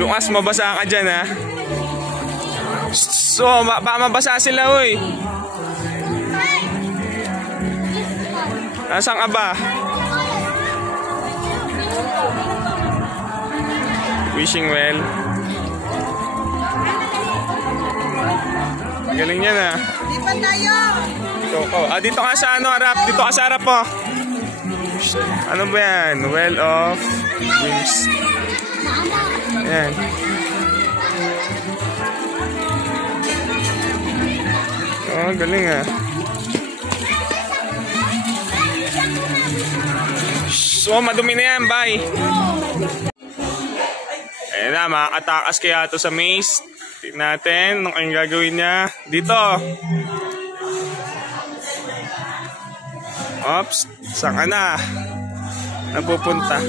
Lukas, mabasa ka dyan, ha? So, baka mabasa sila, uy. Nasaan ka ba? Wishing well. Galing yan, ha? Di pa tayo? Dito ka sa harap. Dito ka sa harap, po. Ano ba yan? Well of dreams. Ayan. Oh, galing, ha? So, madumi na yan. Bye. Ayan na, makakatakas kaya ito sa maze. Tignan natin anong kayong gagawin niya. Dito. Oops, saan ka na? Napupunta.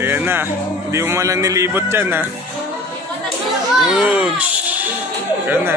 Ayan na. Hindi mo malang nilibot yan, ha? Oops. Ayan na.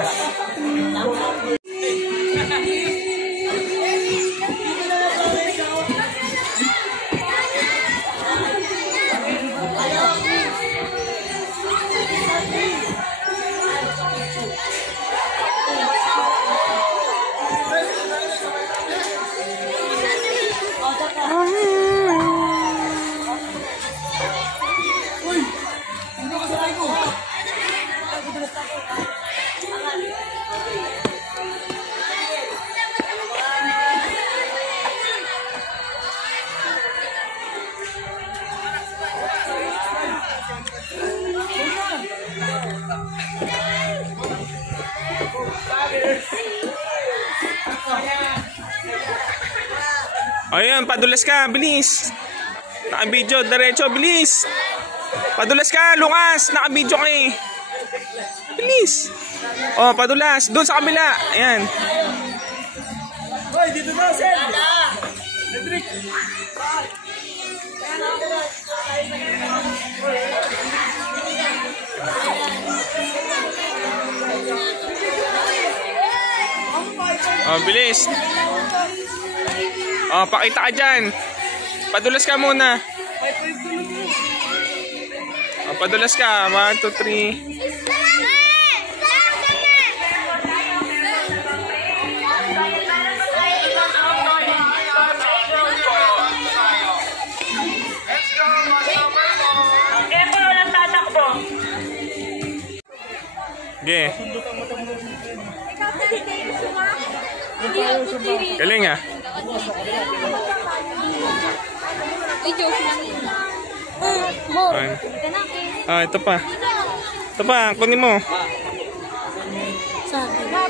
Ayan, padulas ka, bilis. Naka-video, diretso, bilis. Padulas ka, Lucas. Naka-video ka eh. Bilis. Oh, padulas. Doon sa kabila. Ayan. Hoy, dito na, Sen. Cedric. Oh, bilis. Oh, pakita ka dyan. Padulas ka muna. Oh, padulas ka. 1, 2, 3. Okay. Galing, ah. Ito pa. Ito pa, kunin mo.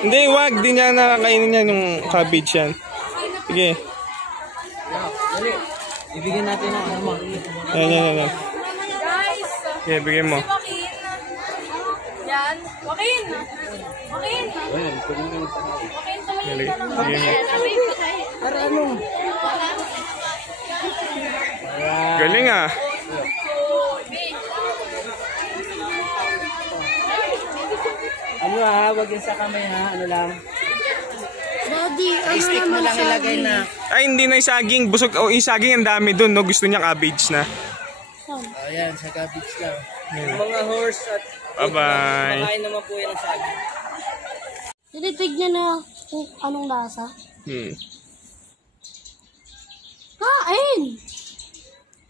Hindi, wag. Di niya nakakainin yan yung cabbage yan. Sige. Ibigyan natin ang ano mo. Yan. Okay, bigyan mo. Yan. Joaquin! Para ano? Galing, ah. Ano ha? Huwag yan sa kamay ha? Ano lang? Daddy, ano Stick mo lang ilagay na. Ay, hindi na isaging. Busog. O, isaging ang dami dun, no? Gusto niya cabbage na. Ayan, sa cabbage lang. Mga horse at bye-bye. makain naman po yan ang saging. Tinitig niya na kung anong lasa. Kain!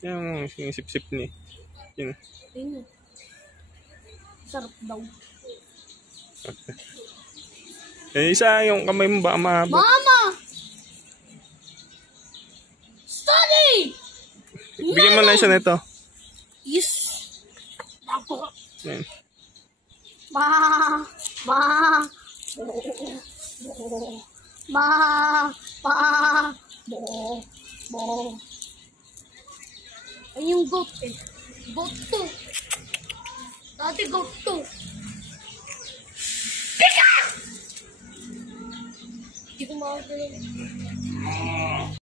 Yung sinisip-sip ni. Yun. Sarap daw. Isa yung kamay mo ba mahabot? Mama! Study! Bigyan mo lang isa nito. Yes! Ako. Yan. Ma! Ay, yung goat eh. Goat to. Dati goat to. Pika! Hindi ko makakagaling.